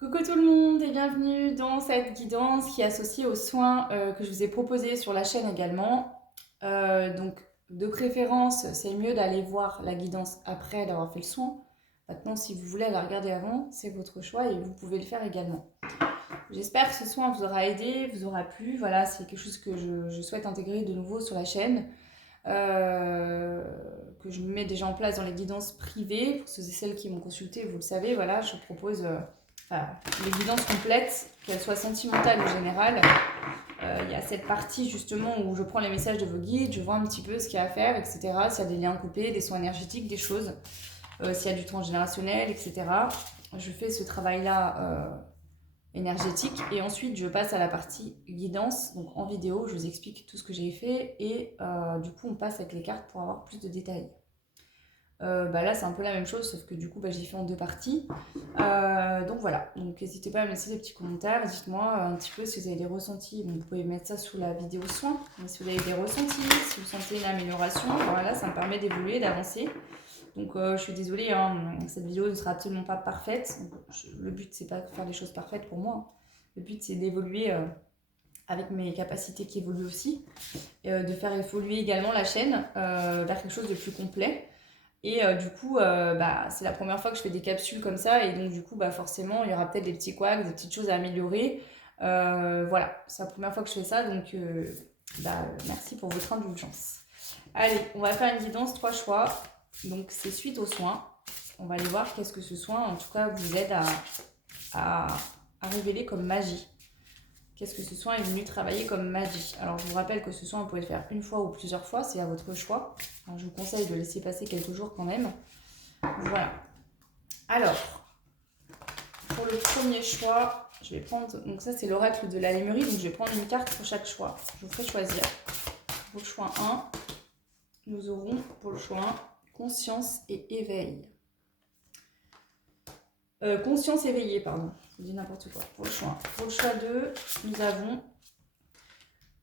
Coucou tout le monde et bienvenue dans cette guidance qui est associée aux soins que je vous ai proposés sur la chaîne également. Donc de préférence, c'est mieux d'aller voir la guidance après d'avoir fait le soin. Maintenant, si vous voulez la regarder avant, c'est votre choix et vous pouvez le faire également. J'espère que ce soin vous aura aidé, vous aura plu. Voilà, c'est quelque chose que je souhaite intégrer de nouveau sur la chaîne. Que je mets déjà en place dans les guidances privées. Pour ceux et celles qui m'ont consulté, vous le savez, voilà, je propose les guidances complètes, qu'elles soient sentimentales ou générales. Il y a cette partie justement où je prends les messages de vos guides, je vois un petit peu ce qu'il y a à faire, etc. S'il y a des liens coupés, des soins énergétiques, des choses, s'il y a du transgénérationnel, etc. Je fais ce travail-là énergétique et ensuite je passe à la partie guidance, donc en vidéo, je vous explique tout ce que j'ai fait et du coup on passe avec les cartes pour avoir plus de détails. Là c'est un peu la même chose sauf que du coup j'ai fait en deux parties. Donc voilà, donc n'hésitez pas à me laisser des petits commentaires, dites-moi un petit peu si vous avez des ressentis. Bon, vous pouvez mettre ça sous la vidéo soin, mais si vous avez des ressentis, si vous sentez une amélioration, voilà, ça me permet d'évoluer, d'avancer. Donc je suis désolée, hein, cette vidéo ne sera absolument pas parfaite. Le but c'est pas de faire des choses parfaites pour moi. Le but c'est d'évoluer avec mes capacités qui évoluent aussi, de faire évoluer également la chaîne vers quelque chose de plus complet. Et du coup, c'est la première fois que je fais des capsules comme ça, et donc du coup, forcément, il y aura peut-être des petits couacs, des petites choses à améliorer. Voilà, c'est la première fois que je fais ça, donc merci pour votre indulgence. Allez, on va faire une guidance 3 choix. Donc c'est suite aux soins. On va aller voir qu'est-ce que ce soin, en tout cas, vous aide à, à révéler comme magie. Qu'est-ce que ce soin est venu travailler comme magie. Alors je vous rappelle que ce soin, vous pouvez le faire une fois ou plusieurs fois, c'est à votre choix. Alors, je vous conseille de laisser passer quelques jours quand même. Voilà. Alors, pour le premier choix, je vais prendre... Donc ça, c'est l'oracle de la Lémurie, donc je vais prendre une carte pour chaque choix. Je vous ferai choisir. Pour le choix 1, nous aurons pour le choix 1, conscience et éveil. Conscience éveillée, pardon. Je dis n'importe quoi. Pour le choix 1. Pour le choix 2, nous avons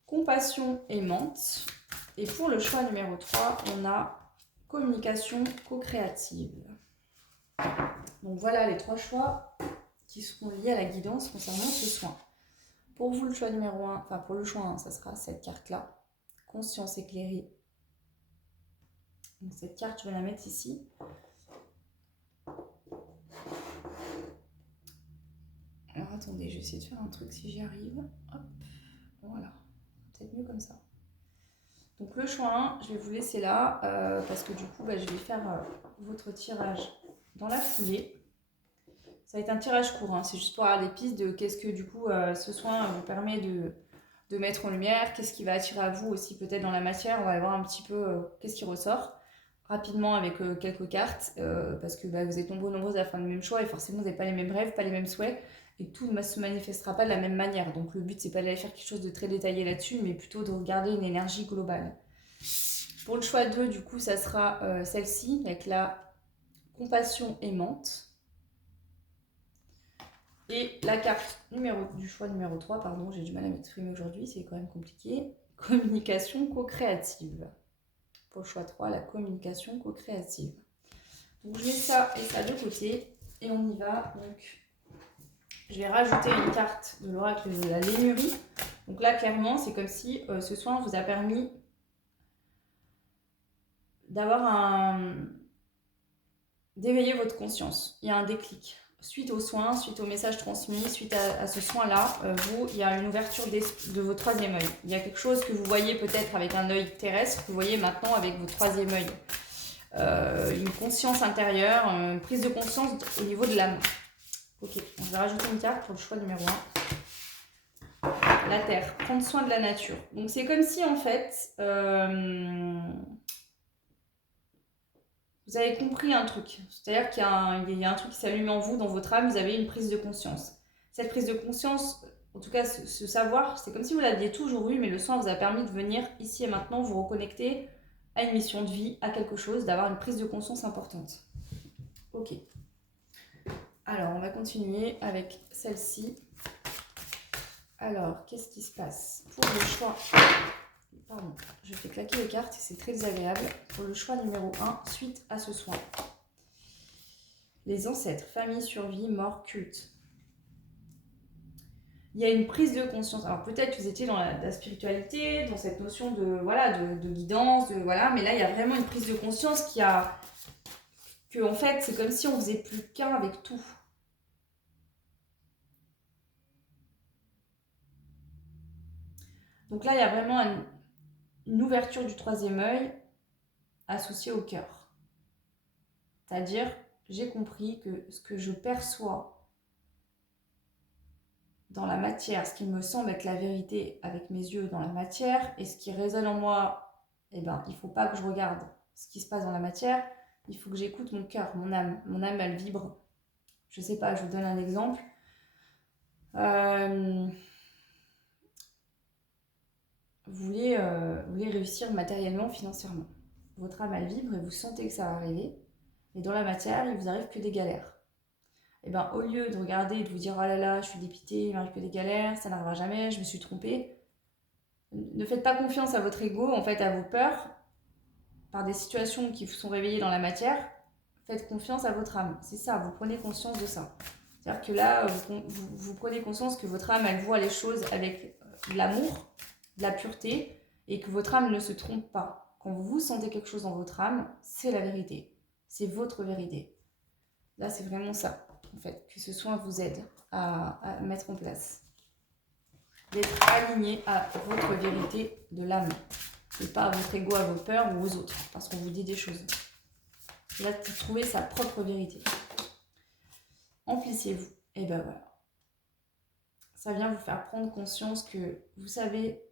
compassion aimante. Et pour le choix numéro 3, on a communication co-créative. Donc voilà les 3 choix qui seront liés à la guidance concernant ce soin. Pour vous, le choix numéro 1, enfin pour le choix 1, ça sera cette carte-là, conscience éclairée. Donc cette carte, je vais la mettre ici. Alors attendez, je vais essayer de faire un truc si j'y arrive. Hop, voilà, peut-être mieux comme ça. Donc le choix 1, je vais vous laisser là, parce que du coup, je vais faire votre tirage dans la foulée. Ça va être un tirage court, hein. C'est juste pour avoir des pistes de qu'est-ce que du coup ce soin vous permet de mettre en lumière, qu'est-ce qui va attirer à vous aussi peut-être dans la matière. On va voir un petit peu qu'est-ce qui ressort rapidement avec quelques cartes, parce que vous êtes nombreuses à faire le même choix et forcément vous n'avez pas les mêmes rêves, pas les mêmes souhaits, et tout ne se manifestera pas de la même manière. Donc le but c'est pas d'aller faire quelque chose de très détaillé là-dessus, mais plutôt de regarder une énergie globale. Pour le choix 2, du coup, ça sera celle-ci avec la compassion aimante. Et la carte du choix numéro 3, pardon, j'ai du mal à m'exprimer aujourd'hui, c'est quand même compliqué. Communication co-créative. Pour le choix 3, la communication co-créative. Donc je mets ça et ça de côté et on y va. Donc je vais rajouter une carte de l'oracle de la Lémurie. Donc là, clairement, c'est comme si ce soin vous a permis d'éveiller votre conscience. Il y a un déclic. Suite aux soins, suite au message transmis, suite à ce soin-là, il y a une ouverture de votre troisième œil. Il y a quelque chose que vous voyez peut-être avec un œil terrestre, que vous voyez maintenant avec votre troisième œil. Une conscience intérieure, une prise de conscience au niveau de l'âme. Ok, on va rajouter une carte pour le choix numéro 1. La terre, prendre soin de la nature. Donc c'est comme si en fait... vous avez compris un truc, c'est-à-dire qu'il y a un truc qui s'allume en vous, dans votre âme, vous avez une prise de conscience. Cette prise de conscience, en tout cas ce savoir, c'est comme si vous l'aviez toujours eu, mais le soin vous a permis de venir ici et maintenant vous reconnecter à une mission de vie, à quelque chose, d'avoir une prise de conscience importante. Ok. Alors, on va continuer avec celle-ci. Alors, qu'est-ce qui se passe pour le choix... Pardon, je fais claquer les cartes et c'est très désagréable. Pour le choix numéro 1, suite à ce soin. Les ancêtres, famille, survie, mort, culte. il y a une prise de conscience. Alors peut-être que vous étiez dans la spiritualité, dans cette notion de guidance, voilà, mais là il y a vraiment une prise de conscience que en fait c'est comme si on faisait plus qu'un avec tout. Donc là il y a vraiment une ouverture du troisième œil associée au cœur. C'est-à-dire, j'ai compris que ce que je perçois dans la matière, ce qui me semble être la vérité avec mes yeux dans la matière, et ce qui résonne en moi, eh ben, il ne faut pas que je regarde ce qui se passe dans la matière, il faut que j'écoute mon cœur, mon âme. Mon âme, elle vibre. Je ne sais pas, je vous donne un exemple. Vous voulez réussir matériellement, financièrement. Votre âme, elle vibre et vous sentez que ça va arriver. Et dans la matière, il vous arrive que des galères. Et ben, au lieu de regarder et de vous dire « Oh là là, je suis dépitée, il m'arrive que des galères, ça n'arrivera jamais, je me suis trompée », ne faites pas confiance à votre ego, en fait, à vos peurs, par des situations qui vous sont réveillées dans la matière. Faites confiance à votre âme. C'est ça, vous prenez conscience de ça. C'est-à-dire que là, vous prenez conscience que votre âme, elle voit les choses avec de l'amour, de la pureté, et que votre âme ne se trompe pas. Quand vous sentez quelque chose dans votre âme, c'est la vérité. C'est votre vérité. Là, c'est vraiment ça, en fait, que ce soin vous aide à mettre en place. D'être aligné à votre vérité de l'âme, et pas à votre ego, à vos peurs ou aux autres, parce qu'on vous dit des choses. Là, trouver sa propre vérité. Emplissez-vous. Et ben voilà. Ça vient vous faire prendre conscience que vous savez,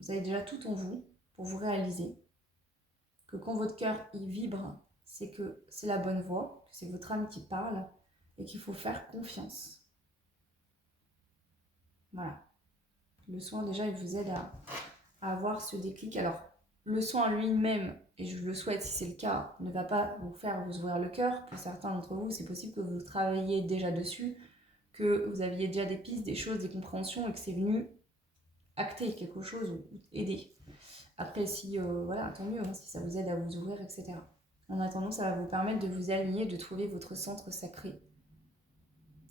vous avez déjà tout en vous pour vous réaliser. Que quand votre cœur y vibre, c'est que c'est la bonne voie, que c'est votre âme qui parle et qu'il faut faire confiance. Voilà. Le soin, déjà, il vous aide à avoir ce déclic. Alors, le soin lui-même, et je le souhaite si c'est le cas, ne va pas vous faire vous ouvrir le cœur. Pour certains d'entre vous, c'est possible que vous travailliez déjà dessus, que vous aviez déjà des pistes, des choses, des compréhensions et que c'est venu acter quelque chose ou aider. Après, si, voilà, tant mieux, hein, si ça vous aide à vous ouvrir, etc. En attendant, ça va vous permettre de vous aligner, de trouver votre centre sacré.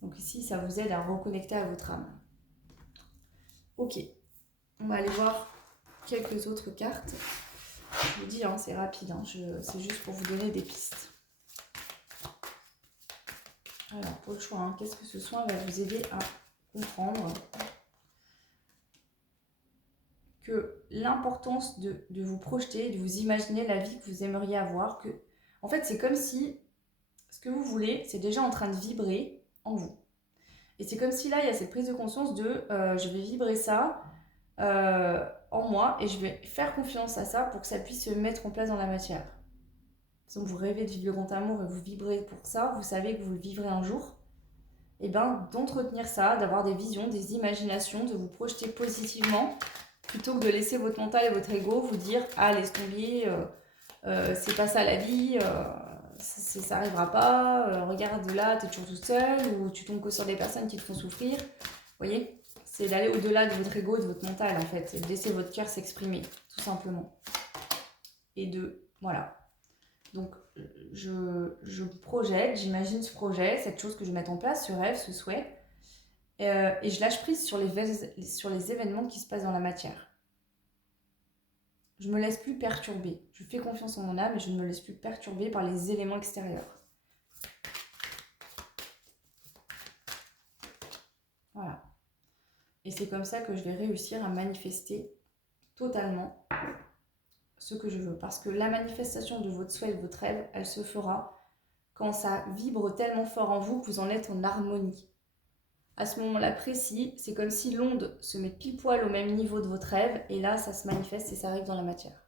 Donc ici, ça vous aide à reconnecter à votre âme. Ok, on va aller voir quelques autres cartes. Je vous dis, hein, c'est rapide, hein, c'est juste pour vous donner des pistes. Alors, pour le choix, hein, qu'est-ce que ce soin va vous aider à comprendre que l'importance de vous projeter, de vous imaginer la vie que vous aimeriez avoir, que, en fait, c'est comme si ce que vous voulez, c'est déjà en train de vibrer en vous. Et c'est comme si là, il y a cette prise de conscience de je vais vibrer ça en moi et je vais faire confiance à ça pour que ça puisse se mettre en place dans la matière. Donc vous rêvez de vivre le grand amour et vous vibrez pour ça, vous savez que vous le vivrez un jour. Et bien d'entretenir ça, d'avoir des visions, des imaginations, de vous projeter positivement, plutôt que de laisser votre mental et votre ego vous dire « Ah, laisse tomber, c'est pas ça la vie, ça arrivera pas, regarde là, t'es toujours tout seul, ou tu tombes que sur des personnes qui te font souffrir. » Vous voyez, c'est d'aller au-delà de votre ego et de votre mental en fait, et de laisser votre cœur s'exprimer, tout simplement. Et voilà. Donc, je projette, j'imagine ce projet, cette chose que je vais mettre en place, ce rêve, ce souhait, et je lâche prise sur les événements qui se passent dans la matière. Je ne me laisse plus perturber. Je fais confiance en mon âme et je ne me laisse plus perturber par les éléments extérieurs. Voilà. Et c'est comme ça que je vais réussir à manifester totalement ce que je veux. Parce que la manifestation de votre souhait, de votre rêve, elle se fera quand ça vibre tellement fort en vous que vous en êtes en harmonie. À ce moment-là précis, c'est comme si l'onde se met pile poil au même niveau de votre rêve et là, ça se manifeste et ça arrive dans la matière.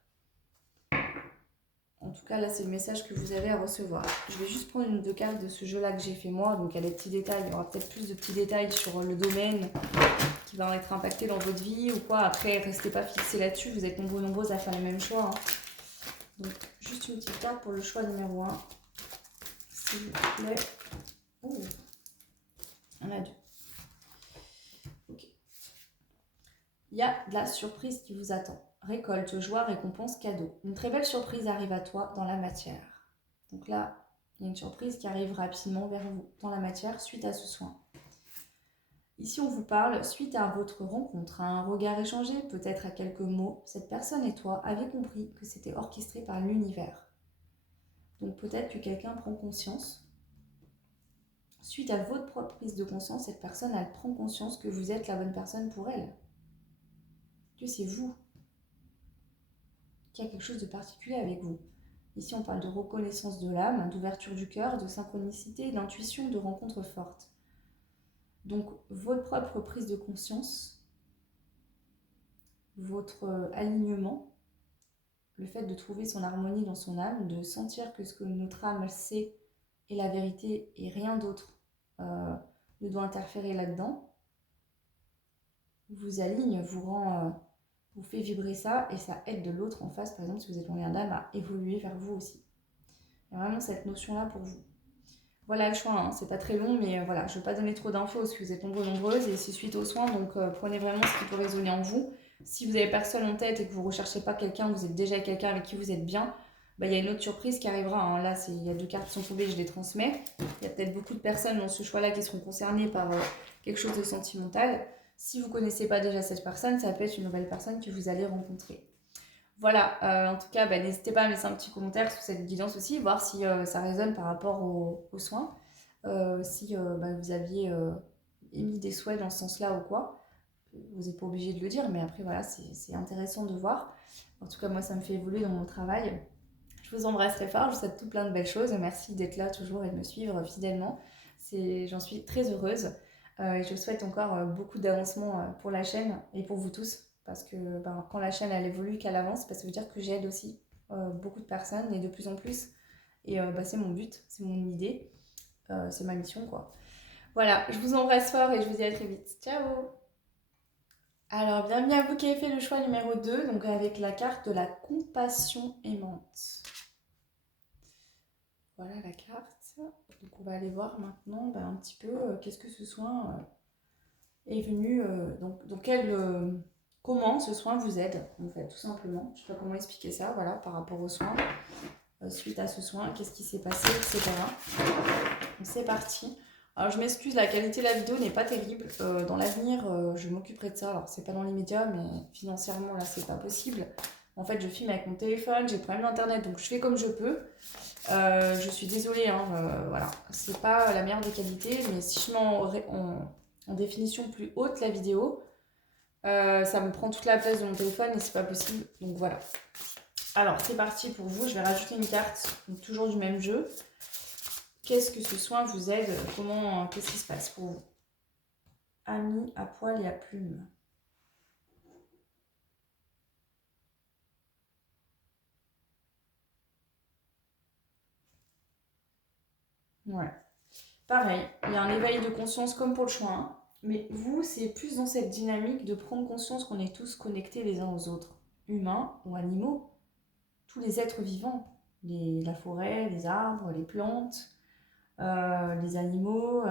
En tout cas, là, c'est le message que vous avez à recevoir. Je vais juste prendre une ou deux cartes de ce jeu-là que j'ai fait moi. Donc, il y a des petits détails. Il y aura peut-être plus de petits détails sur le domaine qui va être impacté dans votre vie ou quoi. Après, restez pas fixés là-dessus. Vous êtes nombreuses à faire les mêmes choix. Hein. Donc, juste une petite carte pour le choix numéro 1. S'il vous plaît. Oh, il y en a deux. Ok. Il y a de la surprise qui vous attend. Récolte, joie, récompense, cadeau. Une très belle surprise arrive à toi dans la matière. Donc là, il y a une surprise qui arrive rapidement vers vous dans la matière suite à ce soin. Ici, on vous parle suite à votre rencontre, à un regard échangé, peut-être à quelques mots. Cette personne et toi avez compris que c'était orchestré par l'univers. Donc peut-être que quelqu'un prend conscience. Suite à votre propre prise de conscience, cette personne, elle prend conscience que vous êtes la bonne personne pour elle. Que c'est vous, qu'il y a quelque chose de particulier avec vous. Ici, on parle de reconnaissance de l'âme, d'ouverture du cœur, de synchronicité, d'intuition, de rencontres fortes. Donc, votre propre prise de conscience, votre alignement, le fait de trouver son harmonie dans son âme, de sentir que ce que notre âme sait est la vérité et rien d'autre ne doit interférer là-dedans, vous aligne, vous fait vibrer ça et ça aide de l'autre en face, par exemple, si vous êtes en lien d'âme, à évoluer vers vous aussi. Il y a vraiment cette notion-là pour vous. Voilà le choix, hein. C'est pas très long, mais voilà, je ne veux pas donner trop d'infos parce que vous êtes nombreuses et c'est suite aux soins, donc prenez vraiment ce qui peut résonner en vous. Si vous n'avez personne en tête et que vous ne recherchez pas quelqu'un, vous êtes déjà quelqu'un avec qui vous êtes bien, bah, y a une autre surprise qui arrivera, hein. Là, il y a 2 cartes qui sont tombées, je les transmets. Il y a peut-être beaucoup de personnes dans ce choix-là qui seront concernées par quelque chose de sentimental. Si vous ne connaissez pas déjà cette personne, ça peut être une nouvelle personne que vous allez rencontrer. Voilà, en tout cas, bah, n'hésitez pas à me laisser un petit commentaire sur cette guidance aussi, voir si ça résonne par rapport aux soins, si bah, vous aviez émis des souhaits dans ce sens-là ou quoi. Vous n'êtes pas obligé de le dire, mais après, voilà, c'est intéressant de voir. En tout cas, moi, ça me fait évoluer dans mon travail. Je vous embrasse très fort, je vous souhaite tout plein de belles choses. Merci d'être là toujours et de me suivre fidèlement. J'en suis très heureuse. Et je vous souhaite encore beaucoup d'avancement pour la chaîne et pour vous tous. Parce que ben, quand la chaîne elle évolue, qu'elle avance, ça veut dire que j'aide aussi beaucoup de personnes et de plus en plus. Et bah, c'est mon but, c'est mon idée, c'est ma mission quoi. Voilà, je vous embrasse fort et je vous dis à très vite. Ciao! Alors, bienvenue à vous qui avez fait le choix numéro 2, donc avec la carte de la compassion aimante. Voilà la carte. Donc on va aller voir maintenant un petit peu qu'est-ce que ce soin est venu, comment ce soin vous aide, en fait, tout simplement. Je ne sais pas comment expliquer ça, voilà, par rapport au soin. Suite à ce soin, qu'est-ce qui s'est passé, etc. Donc c'est parti. Alors je m'excuse, la qualité de la vidéo n'est pas terrible. Dans l'avenir, je m'occuperai de ça. Alors c'est pas dans l'immédiat, mais financièrement là c'est pas possible. En fait, je filme avec mon téléphone, j'ai le problème d'internet, donc je fais comme je peux. Je suis désolée, hein, voilà. C'est pas la meilleure des qualités, mais si je mets en définition plus haute la vidéo, ça me prend toute la place de mon téléphone et c'est pas possible. Donc voilà. Alors c'est parti pour vous, je vais rajouter une carte, donc toujours du même jeu. Qu'est-ce que ce soin vous aide? Qu'est-ce qui se passe pour vous? Amis à poil et à plumes. Ouais. Pareil, il y a un éveil de conscience comme pour le choix, hein. Mais vous, c'est plus dans cette dynamique de prendre conscience qu'on est tous connectés les uns aux autres, humains ou animaux, tous les êtres vivants, la forêt, les arbres, les plantes, les animaux,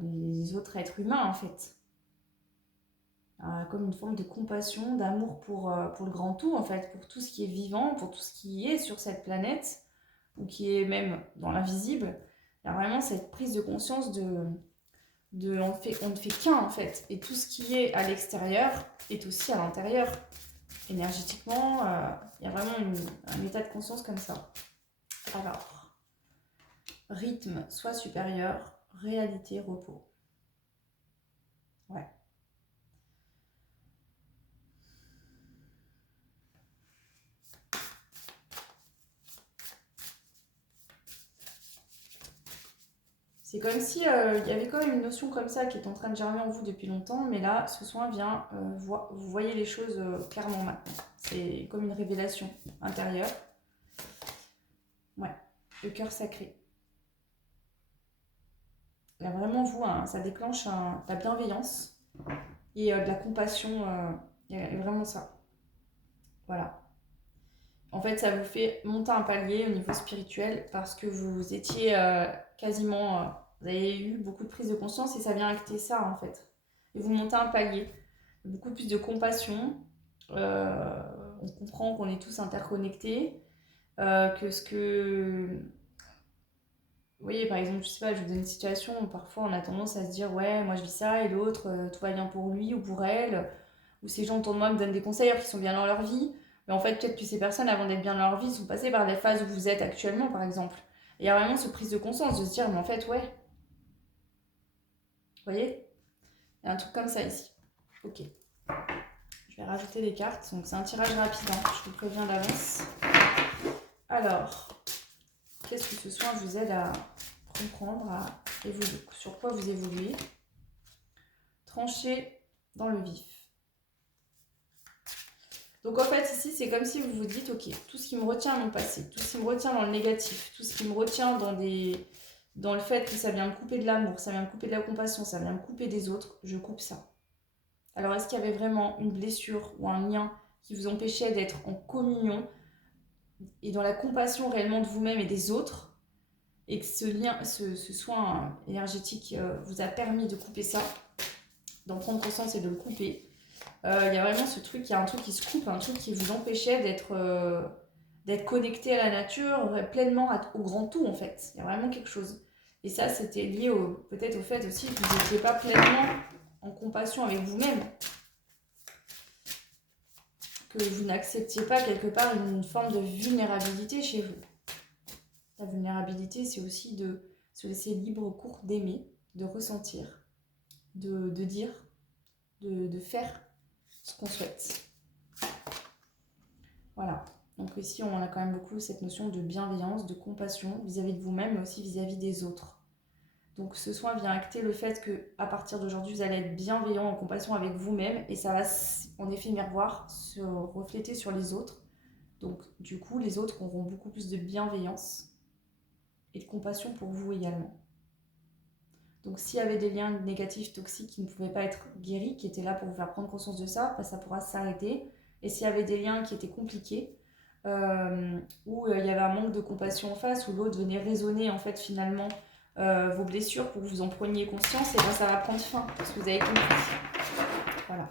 les autres êtres humains en fait. Comme une forme de compassion, d'amour pour le grand tout en fait, pour tout ce qui est vivant, pour tout ce qui est sur cette planète, ou qui est même dans l'invisible. Il y a vraiment cette prise de conscience on ne fait qu'un en fait, et tout ce qui est à l'extérieur est aussi à l'intérieur. Énergétiquement, il y a vraiment un état de conscience comme ça. Alors, rythme, soi supérieur, réalité, repos. Ouais. C'est comme si il y avait quand même une notion comme ça qui est en train de germer en vous depuis longtemps, mais là, ce soin vient, vous voyez les choses clairement maintenant. C'est comme une révélation intérieure. Ouais, le cœur sacré. Là, vraiment, vous, hein, ça déclenche de la bienveillance et de la compassion. Il y a vraiment ça. Voilà. En fait, ça vous fait monter un palier au niveau spirituel parce que vous étiez quasiment... vous avez eu beaucoup de prise de conscience et ça vient acter ça, en fait. Et vous montez un palier. Beaucoup plus de compassion. On comprend qu'on est tous interconnectés. Que ce que... vous voyez, par exemple, je sais pas, je vous donne une situation où parfois on a tendance à se dire, ouais, moi je vis ça et l'autre, tout va bien pour lui ou pour elle. Ou ces gens autour de moi me donnent des conseils alors qu'ils sont bien dans leur vie. Mais en fait, peut-être que ces personnes, avant d'être bien dans leur vie, sont passées par des phases où vous êtes actuellement, par exemple. Et il y a vraiment cette prise de conscience de se dire, mais en fait, ouais, vous voyez, il y a un truc comme ça ici. Ok. Je vais rajouter les cartes. Donc c'est un tirage rapide, hein, je vous préviens d'avance. Alors, qu'est-ce que ce soin vous aide à comprendre, à évoluer? Sur quoi vous évoluez? Trancher dans le vif. Donc en fait ici c'est comme si vous vous dites ok, tout ce qui me retient à mon passé, tout ce qui me retient dans le négatif, tout ce qui me retient dans le fait que ça vient me couper de l'amour, ça vient me couper de la compassion, ça vient me couper des autres, je coupe ça. Alors est-ce qu'il y avait vraiment une blessure ou un lien qui vous empêchait d'être en communion et dans la compassion réellement de vous-même et des autres, et que ce lien, ce soin énergétique vous a permis de couper ça, d'en prendre conscience et de le couper? Il y a vraiment ce truc, il y a un truc qui se coupe, un truc qui vous empêchait d'être connecté à la nature, pleinement au grand tout en fait. Il y a vraiment quelque chose. Et ça, c'était lié peut-être au fait aussi que vous n'étiez pas pleinement en compassion avec vous-même. Que vous n'acceptiez pas quelque part une forme de vulnérabilité chez vous. La vulnérabilité, c'est aussi de se laisser libre cours d'aimer, de ressentir, de dire, de faire ce qu'on souhaite. Voilà. Donc ici, on a quand même beaucoup cette notion de bienveillance, de compassion vis-à-vis de vous-même, mais aussi vis-à-vis des autres. Donc ce soin vient acter le fait qu'à partir d'aujourd'hui, vous allez être bienveillant, en compassion avec vous-même, et ça va en effet miroir se refléter sur les autres. Donc du coup, les autres auront beaucoup plus de bienveillance et de compassion pour vous également. Donc s'il y avait des liens négatifs, toxiques qui ne pouvaient pas être guéris, qui étaient là pour vous faire prendre conscience de ça, bah, ça pourra s'arrêter. Et s'il y avait des liens qui étaient compliqués, où il y avait un manque de compassion en face, où l'autre venait raisonner en fait finalement vos blessures pour que vous en preniez conscience, et ben ça va prendre fin, parce que vous avez compris. Voilà.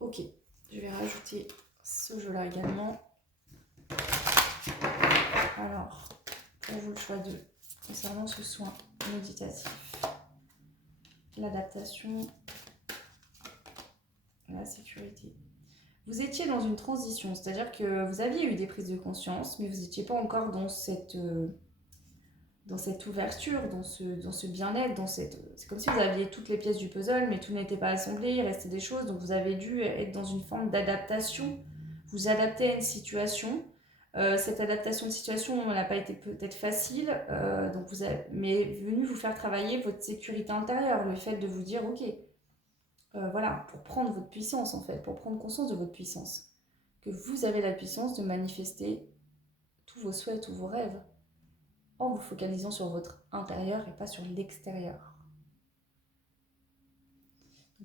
Ok, je vais rajouter ce jeu-là également. Alors, pour vous le choix 2, concernant ce soin méditatif, l'adaptation, la sécurité. Vous étiez dans une transition, c'est-à-dire que vous aviez eu des prises de conscience, mais vous n'étiez pas encore dans cette ouverture, dans ce bien-être, c'est comme si vous aviez toutes les pièces du puzzle, mais tout n'était pas assemblé, il restait des choses, donc vous avez dû être dans une forme d'adaptation, vous adapter à une situation. Cette adaptation de situation n'a pas été peut-être facile, mais venu vous faire travailler votre sécurité intérieure, le fait de vous dire ok, voilà, pour prendre votre puissance en fait, pour prendre conscience de votre puissance, que vous avez la puissance de manifester tous vos souhaits, tous vos rêves, en vous focalisant sur votre intérieur et pas sur l'extérieur.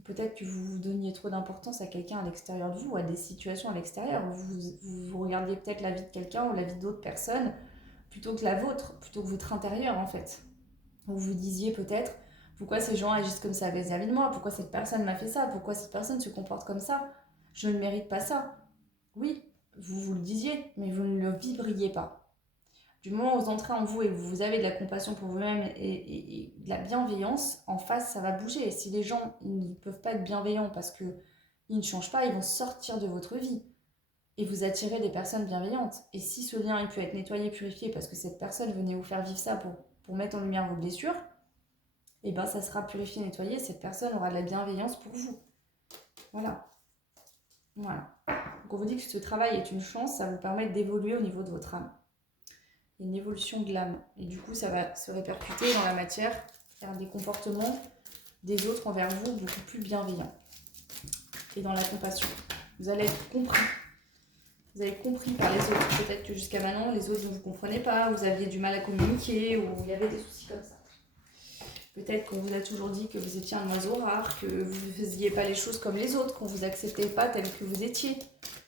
Peut-être que vous donniez trop d'importance à quelqu'un à l'extérieur de vous, ou à des situations à l'extérieur. Vous regardiez peut-être la vie de quelqu'un ou la vie d'autres personnes plutôt que la vôtre, plutôt que votre intérieur en fait. Vous vous disiez peut-être pourquoi ces gens agissent comme ça vis-à-vis de moi, pourquoi cette personne m'a fait ça, pourquoi cette personne se comporte comme ça, je ne mérite pas ça. Oui, vous le disiez, mais vous ne le vibriez pas. Du moment où vous entrez en vous et que vous avez de la compassion pour vous-même et de la bienveillance, en face, ça va bouger. Et si les gens ils ne peuvent pas être bienveillants parce qu'ils ne changent pas, ils vont sortir de votre vie. Et vous attirez des personnes bienveillantes. Et si ce lien il peut être nettoyé, purifié, parce que cette personne venait vous faire vivre ça pour mettre en lumière vos blessures, et bien ça sera purifié, nettoyé, cette personne aura de la bienveillance pour vous. Voilà. Voilà. Donc on vous dit que ce travail est une chance, ça vous permet d'évoluer au niveau de votre âme. Une évolution de l'âme. Et du coup, ça va se répercuter dans la matière, faire des comportements des autres envers vous beaucoup plus bienveillants. Et dans la compassion. Vous allez être compris. Vous avez compris par les autres. Peut-être que jusqu'à maintenant, les autres ne vous comprenaient pas, vous aviez du mal à communiquer, ou il y avait des soucis comme ça. Peut-être qu'on vous a toujours dit que vous étiez un oiseau rare, que vous ne faisiez pas les choses comme les autres, qu'on ne vous acceptait pas tel que vous étiez.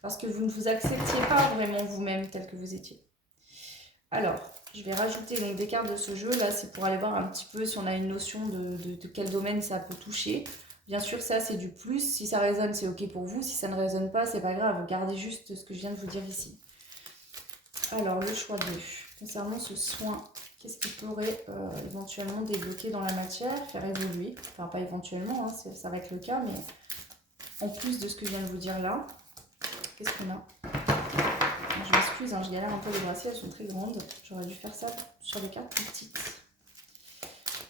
Parce que vous ne vous acceptiez pas vraiment vous-même tel que vous étiez. Alors, je vais rajouter donc des cartes de ce jeu. Là, c'est pour aller voir un petit peu si on a une notion de quel domaine ça peut toucher. Bien sûr, ça, c'est du plus. Si ça résonne, c'est OK pour vous. Si ça ne résonne pas, c'est pas grave. Gardez juste ce que je viens de vous dire ici. Alors, le choix 2. concernant ce soin, qu'est-ce qui pourrait éventuellement débloquer dans la matière, faire évoluer, enfin pas éventuellement, hein, ça va être le cas, mais en plus de ce que je viens de vous dire là, qu'est-ce qu'on a? Je m'excuse, hein, je galère un peu, les bracelets, elles sont très grandes, j'aurais dû faire ça sur des cartes plus petites.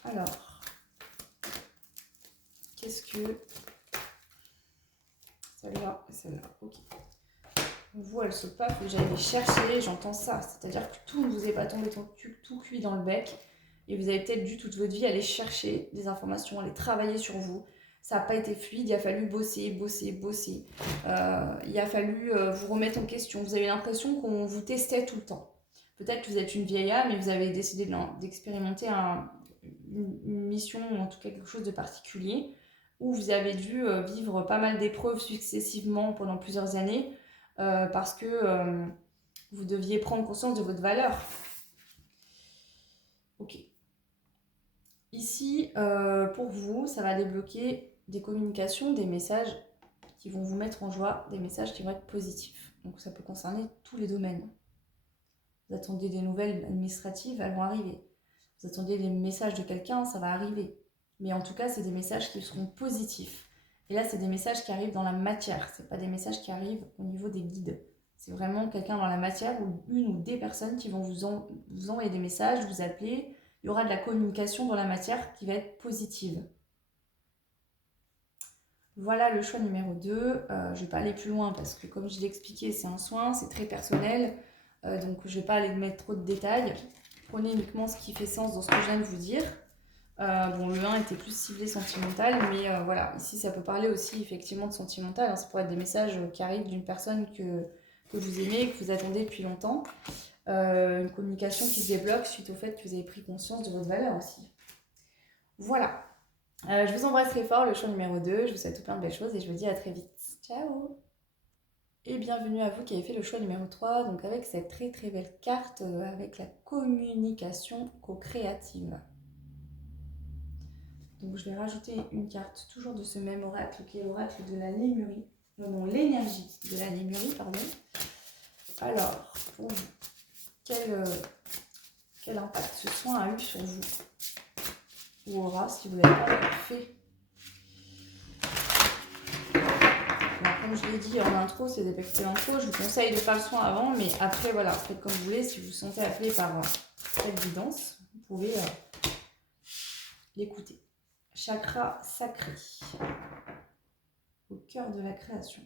Alors, qu'est-ce que... Celle-là et celle-là, ok. Vous, elles sautent pas, il faut que j'aille les chercher, j'entends ça. C'est-à-dire que tout ne vous est pas tombé tout cuit dans le bec. Et vous avez peut-être dû toute votre vie aller chercher des informations, aller travailler sur vous. Ça n'a pas été fluide, il a fallu bosser. Il a fallu vous remettre en question. Vous avez l'impression qu'on vous testait tout le temps. Peut-être que vous êtes une vieille âme et vous avez décidé d'expérimenter une mission, ou en tout cas quelque chose de particulier, où vous avez dû vivre pas mal d'épreuves successivement pendant plusieurs années. Parce que vous deviez prendre conscience de votre valeur. Ok. Ici, pour vous, ça va débloquer des communications, des messages qui vont vous mettre en joie, des messages qui vont être positifs. Donc ça peut concerner tous les domaines. Vous attendez des nouvelles administratives, elles vont arriver. Vous attendez des messages de quelqu'un, ça va arriver. Mais en tout cas, c'est des messages qui seront positifs. Et là, c'est des messages qui arrivent dans la matière. Ce n'est pas des messages qui arrivent au niveau des guides. C'est vraiment quelqu'un dans la matière ou une ou des personnes qui vont vous envoyer des messages, vous appeler. Il y aura de la communication dans la matière qui va être positive. Voilà le choix numéro 2. Je ne vais pas aller plus loin parce que comme je l'ai expliqué, c'est un soin, c'est très personnel. Donc je ne vais pas aller mettre trop de détails. Prenez uniquement ce qui fait sens dans ce que je viens de vous dire. Bon, le 1 était plus ciblé sentimental, mais voilà, ici ça peut parler aussi effectivement de sentimental. Hein, ça pourrait être des messages qui arrivent d'une personne que vous aimez, que vous attendez depuis longtemps. Une communication qui se débloque suite au fait que vous avez pris conscience de votre valeur aussi. Voilà. Je vous embrasse très fort, le choix numéro 2. Je vous souhaite tout plein de belles choses et je vous dis à très vite. Ciao! Et bienvenue à vous qui avez fait le choix numéro 3, donc avec cette très très belle carte avec la communication co-créative. Donc je vais rajouter une carte toujours de ce même oracle qui est l'oracle de la Lémurie. Non, l'énergie de la Lémurie, pardon. Alors, pour vous, quel impact ce soin a eu sur vous? Ou aura si vous n'avez pas encore fait? Alors, comme je l'ai dit en intro, c'est des petits intros. Je vous conseille de faire le soin avant, mais après, voilà, faites comme vous voulez. Si vous vous sentez appelé par cette guidance, vous pouvez l'écouter. Chakra sacré, au cœur de la création.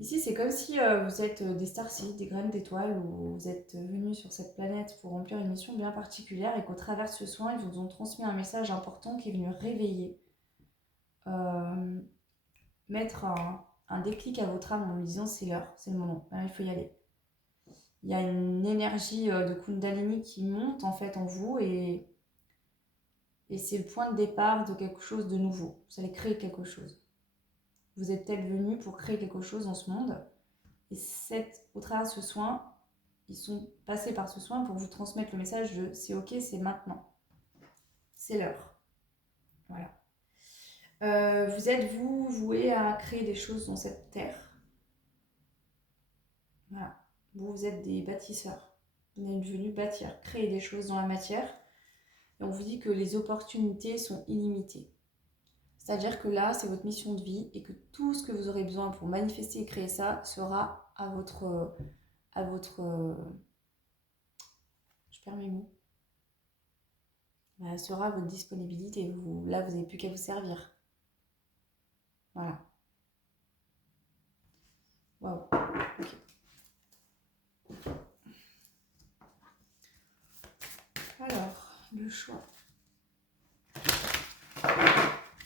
Ici, c'est comme si vous êtes des starseeds, des graines d'étoiles, ou vous êtes venus sur cette planète pour remplir une mission bien particulière et qu'au travers de ce soin, ils vous ont transmis un message important qui est venu réveiller, mettre un déclic à votre âme en lui disant c'est l'heure, c'est le moment, il faut y aller. Il y a une énergie de Kundalini qui monte en fait en vous et c'est le point de départ de quelque chose de nouveau. Vous allez créer quelque chose. Vous êtes peut-être venu pour créer quelque chose dans ce monde. Et au travers de ce soin, ils sont passés par ce soin pour vous transmettre le message de c'est ok, c'est maintenant. C'est l'heure. Voilà. Vous êtes voué à créer des choses dans cette terre. Voilà. Vous êtes des bâtisseurs. Vous êtes venus bâtir, créer des choses dans la matière. Et on vous dit que les opportunités sont illimitées. C'est-à-dire que là, c'est votre mission de vie et que tout ce que vous aurez besoin pour manifester et créer ça sera à votre je perds mes mots. Sera à votre disponibilité. Là, vous n'avez plus qu'à vous servir. Voilà. Waouh. Ok. Alors, le choix.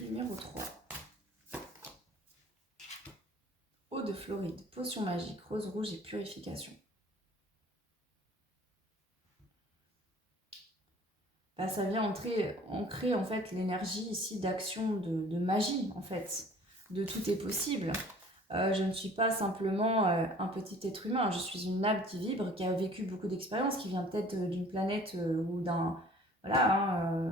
Numéro 3. Eau de Floride, potion magique, rose rouge et purification. Ça vient ancrer en fait l'énergie ici d'action, de magie en fait, de tout est possible. Je ne suis pas simplement un petit être humain, je suis une âme qui vibre, qui a vécu beaucoup d'expériences, qui vient peut-être d'une planète ou d'un... Voilà,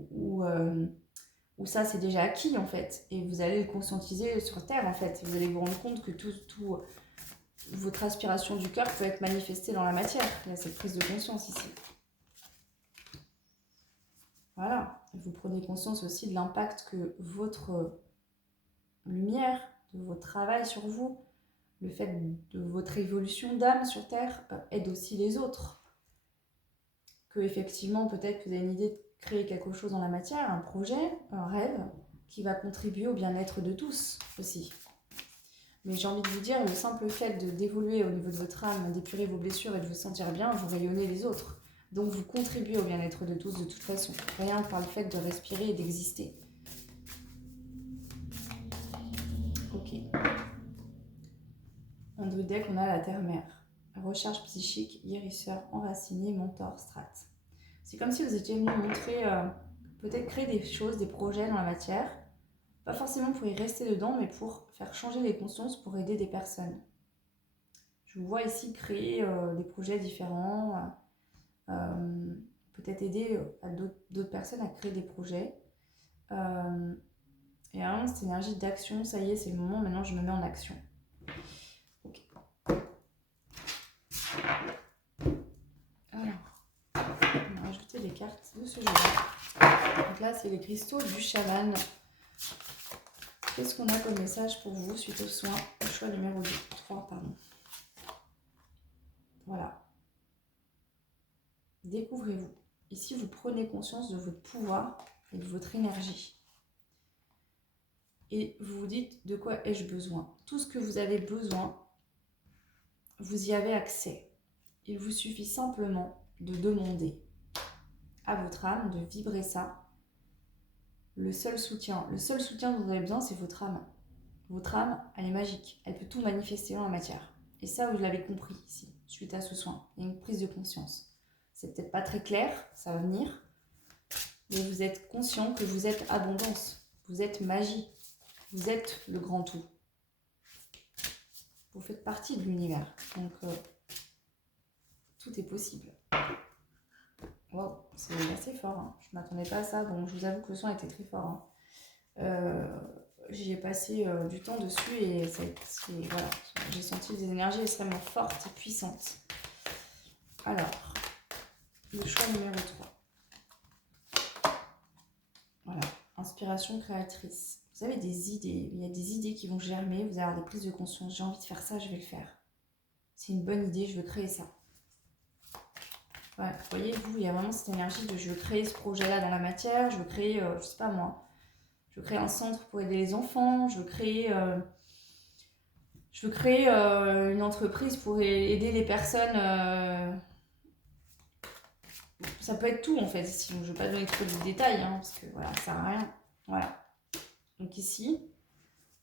où ça c'est déjà acquis en fait. Et vous allez le conscientiser sur Terre en fait. Vous allez vous rendre compte que tout votre aspiration du cœur peut être manifestée dans la matière. Il y a cette prise de conscience ici. Voilà. Vous prenez conscience aussi de l'impact que votre lumière, de votre travail sur vous, le fait de votre évolution d'âme sur Terre aide aussi les autres. Que effectivement, peut-être que vous avez une idée de créer quelque chose dans la matière, un projet, un rêve, qui va contribuer au bien-être de tous aussi. Mais j'ai envie de vous dire, le simple fait d'évoluer au niveau de votre âme, d'épurer vos blessures et de vous sentir bien, vous rayonnez les autres. Donc vous contribuez au bien-être de tous de toute façon. Rien que par le fait de respirer et d'exister. Ok. En deux decks, on a la Terre-Mère. Recharge psychique, guérisseur, enraciné, mentor, strat. C'est comme si vous étiez venu montrer, peut-être créer des choses, des projets dans la matière. Pas forcément pour y rester dedans, mais pour faire changer les consciences, pour aider des personnes. Je vous vois ici créer des projets différents, peut-être aider d'autres personnes à créer des projets. Et vraiment, cette énergie d'action, ça y est, c'est le moment, maintenant je me mets en action. Ok. Alors, on va rajouter des cartes de ce jeu-là. Donc là, c'est les cristaux du chaman. Qu'est-ce qu'on a comme message pour vous suite aux soins? Le choix numéro 3, pardon. Voilà. Découvrez-vous. Ici, vous prenez conscience de votre pouvoir et de votre énergie. Et vous vous dites, de quoi ai-je besoin? Tout ce que vous avez besoin, vous y avez accès. Il vous suffit simplement de demander à votre âme de vibrer ça. Le seul soutien dont vous avez besoin, c'est votre âme. Votre âme, elle est magique. Elle peut tout manifester dans la matière. Et ça, vous l'avez compris ici, suite à ce soin. Il y a une prise de conscience. C'est peut-être pas très clair, ça va venir. Mais vous êtes conscient que vous êtes abondance. Vous êtes magie. Vous êtes le grand tout. Vous faites partie de l'univers. Donc, tout est possible. Wow, c'est assez fort. Hein. Je ne m'attendais pas à ça. Bon, je vous avoue que le son était très fort. Hein. J'y ai passé du temps dessus et voilà, j'ai senti des énergies extrêmement fortes et puissantes. Alors, le choix numéro 3. Voilà, inspiration créatrice. Vous avez des idées, il y a des idées qui vont germer, vous allez avoir des prises de conscience. J'ai envie de faire ça, je vais le faire. C'est une bonne idée, je veux créer ça. Ouais, vous voyez, vous, il y a vraiment cette énergie de je veux créer ce projet-là dans la matière, je veux créer, je sais pas moi, je veux créer un centre pour aider les enfants, je veux créer une entreprise pour aider les personnes. Ça peut être tout en fait, ici. Je ne vais pas donner trop de détails, hein, parce que voilà, ça sert à rien. Voilà. Donc ici,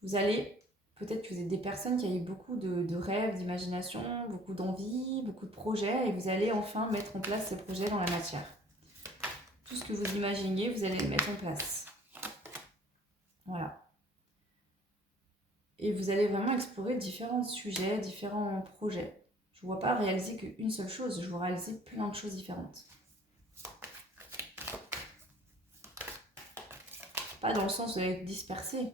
vous allez, peut-être que vous êtes des personnes qui ont eu beaucoup de rêves, d'imagination, beaucoup d'envie, beaucoup de projets, et vous allez enfin mettre en place ces projets dans la matière. Tout ce que vous imaginez, vous allez le mettre en place. Voilà. Et vous allez vraiment explorer différents sujets, différents projets. Je ne vois pas réaliser qu'une seule chose, je vois réaliser plein de choses différentes. Pas dans le sens où vous allez être dispersé.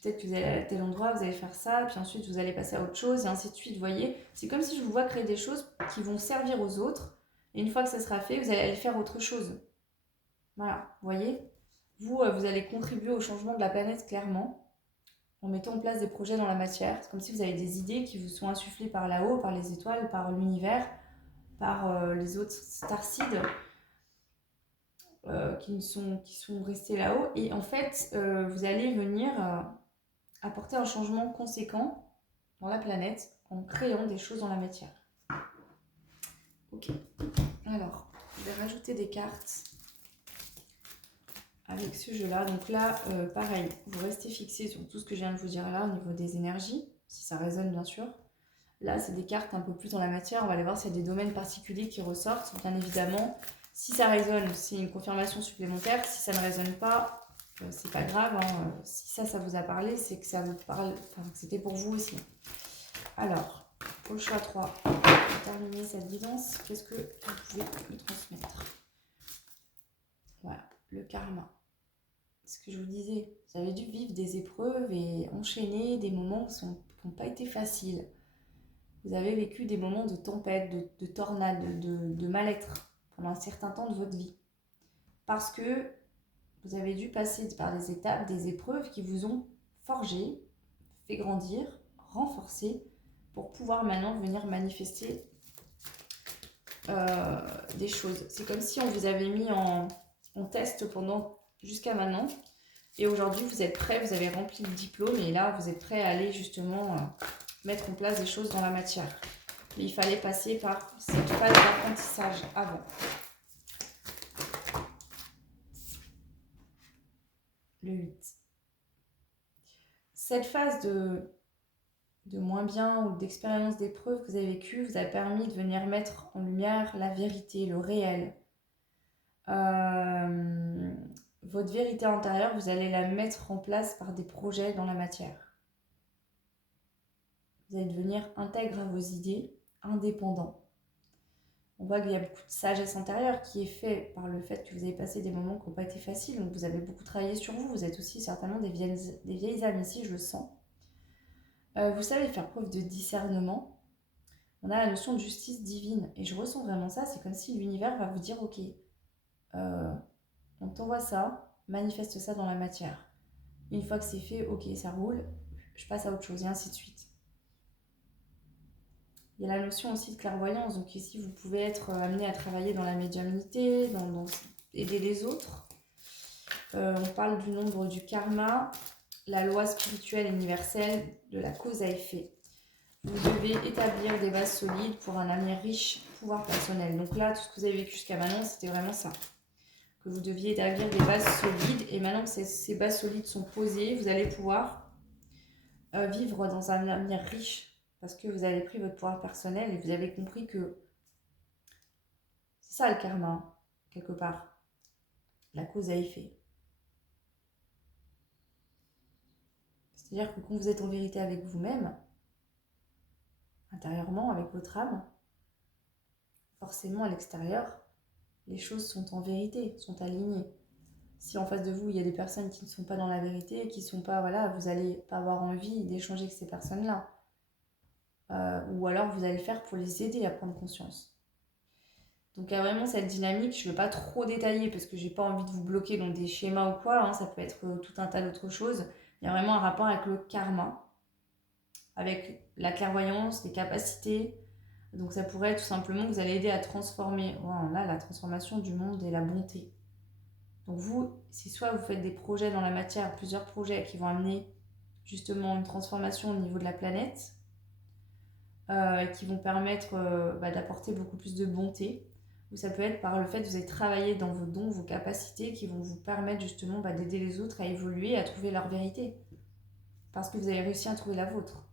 Peut-être que vous allez à tel endroit, vous allez faire ça, puis ensuite vous allez passer à autre chose, et ainsi de suite, vous voyez. C'est comme si je vous vois créer des choses qui vont servir aux autres, et une fois que ça sera fait, vous allez aller faire autre chose. Voilà, vous voyez. Vous allez contribuer au changement de la planète, clairement, en mettant en place des projets dans la matière. C'est comme si vous avez des idées qui vous sont insufflées par là-haut, par les étoiles, par l'univers, par les autres starseeds. Qui sont restés là-haut. Et en fait, vous allez venir apporter un changement conséquent dans la planète en créant des choses dans la matière. Ok. Alors, je vais rajouter des cartes avec ce jeu-là. Donc là, pareil, vous restez fixé sur tout ce que je viens de vous dire là au niveau des énergies, si ça résonne bien sûr. Là, c'est des cartes un peu plus dans la matière. On va aller voir s'il y a des domaines particuliers qui ressortent, bien évidemment. Si ça résonne, c'est une confirmation supplémentaire. Si ça ne résonne pas, c'est pas grave. Hein. Si ça vous a parlé, c'est que ça vous parle, enfin, que c'était pour vous aussi. Alors, pour le choix 3, pour terminer cette guidance, qu'est-ce que vous pouvez me transmettre? Voilà, le karma. Ce que je vous disais, vous avez dû vivre des épreuves et enchaîner des moments qui n'ont pas été faciles. Vous avez vécu des moments de tempête, de tornade, de mal-être pendant un certain temps de votre vie. Parce que vous avez dû passer par des étapes, des épreuves qui vous ont forgé, fait grandir, renforcé, pour pouvoir maintenant venir manifester des choses. C'est comme si on vous avait mis en test jusqu'à maintenant. Et aujourd'hui, vous êtes prêts, vous avez rempli le diplôme et là, vous êtes prêts à aller justement mettre en place des choses dans la matière. Mais il fallait passer par cette phase d'apprentissage avant. Le 8. Cette phase de moins bien ou d'expérience d'épreuve que vous avez vécue vous a permis de venir mettre en lumière la vérité, le réel. Votre vérité intérieure, vous allez la mettre en place par des projets dans la matière. Vous allez devenir intègre à vos idées, indépendant. On voit qu'il y a beaucoup de sagesse intérieure qui est faite par le fait que vous avez passé des moments qui n'ont pas été faciles, donc vous avez beaucoup travaillé sur vous. Vous êtes aussi certainement des vieilles âmes ici, je le sens. Vous savez faire preuve de discernement. On a la notion de justice divine et je ressens vraiment ça. C'est comme si l'univers va vous dire ok, on t'envoie ça, manifeste ça dans la matière. Une fois que c'est fait, ok, ça roule, je passe à autre chose et ainsi de suite. Il y a la notion aussi de clairvoyance. Donc ici, vous pouvez être amené à travailler dans la médiumnité, dans aider les autres. On parle du nombre du karma, la loi spirituelle universelle de la cause à effet. Vous devez établir des bases solides pour un avenir riche, pouvoir personnel. Donc là, tout ce que vous avez vécu jusqu'à maintenant, c'était vraiment ça. Que vous deviez établir des bases solides. Et maintenant que ces bases solides sont posées, vous allez pouvoir vivre dans un avenir riche. Parce que vous avez pris votre pouvoir personnel et vous avez compris que c'est ça le karma, quelque part. La cause à effet. C'est-à-dire que quand vous êtes en vérité avec vous-même, intérieurement, avec votre âme, forcément à l'extérieur, les choses sont en vérité, sont alignées. Si en face de vous, il y a des personnes qui ne sont pas dans la vérité, qui ne sont pas, voilà, vous n'allez pas avoir envie d'échanger avec ces personnes-là. Ou alors vous allez faire pour les aider à prendre conscience. Donc il y a vraiment cette dynamique, je ne veux pas trop détailler parce que j'ai pas envie de vous bloquer dans des schémas ou quoi, hein, ça peut être tout un tas d'autres choses. Il y a vraiment un rapport avec le karma, avec la clairvoyance, les capacités. Donc ça pourrait être tout simplement que vous allez aider à transformer, là, la transformation du monde et la bonté. Donc vous, si soit vous faites des projets dans la matière, plusieurs projets qui vont amener justement une transformation au niveau de la planète, qui vont permettre d'apporter beaucoup plus de bonté, ou ça peut être par le fait que vous avez travaillé dans vos dons, vos capacités, qui vont vous permettre justement d'aider les autres à évoluer, à trouver leur vérité, parce que vous avez réussi à trouver la vôtre.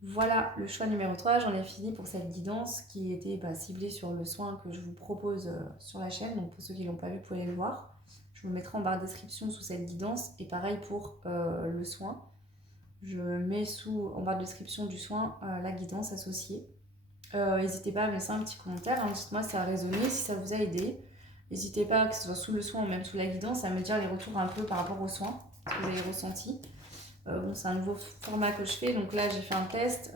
Voilà le choix numéro 3, j'en ai fini pour cette guidance qui était ciblée sur le soin que je vous propose sur la chaîne. Donc pour ceux qui ne l'ont pas vu, vous pouvez aller le voir. Je vous le mettrai en barre de description sous cette guidance. Et pareil pour le soin. Je mets en barre de description du soin la guidance associée. N'hésitez pas à me laisser un petit commentaire. Dites-moi si ça a résonné, si ça vous a aidé. N'hésitez pas, que ce soit sous le soin ou même sous la guidance, à me dire les retours un peu par rapport au soin, ce que vous avez ressenti. C'est un nouveau format que je fais, donc là j'ai fait un test,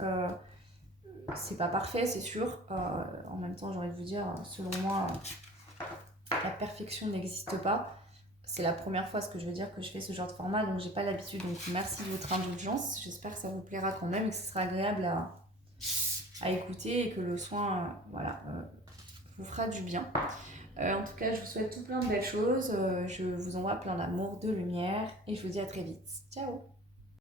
c'est pas parfait c'est sûr, en même temps j'ai envie de vous dire, selon moi la perfection n'existe pas, c'est la première fois ce que je veux dire que je fais ce genre de format, donc j'ai pas l'habitude, donc merci de votre indulgence, j'espère que ça vous plaira quand même et que ce sera agréable à écouter et que le soin vous fera du bien. En tout cas je vous souhaite tout plein de belles choses, je vous envoie plein d'amour, de lumière et je vous dis à très vite, ciao.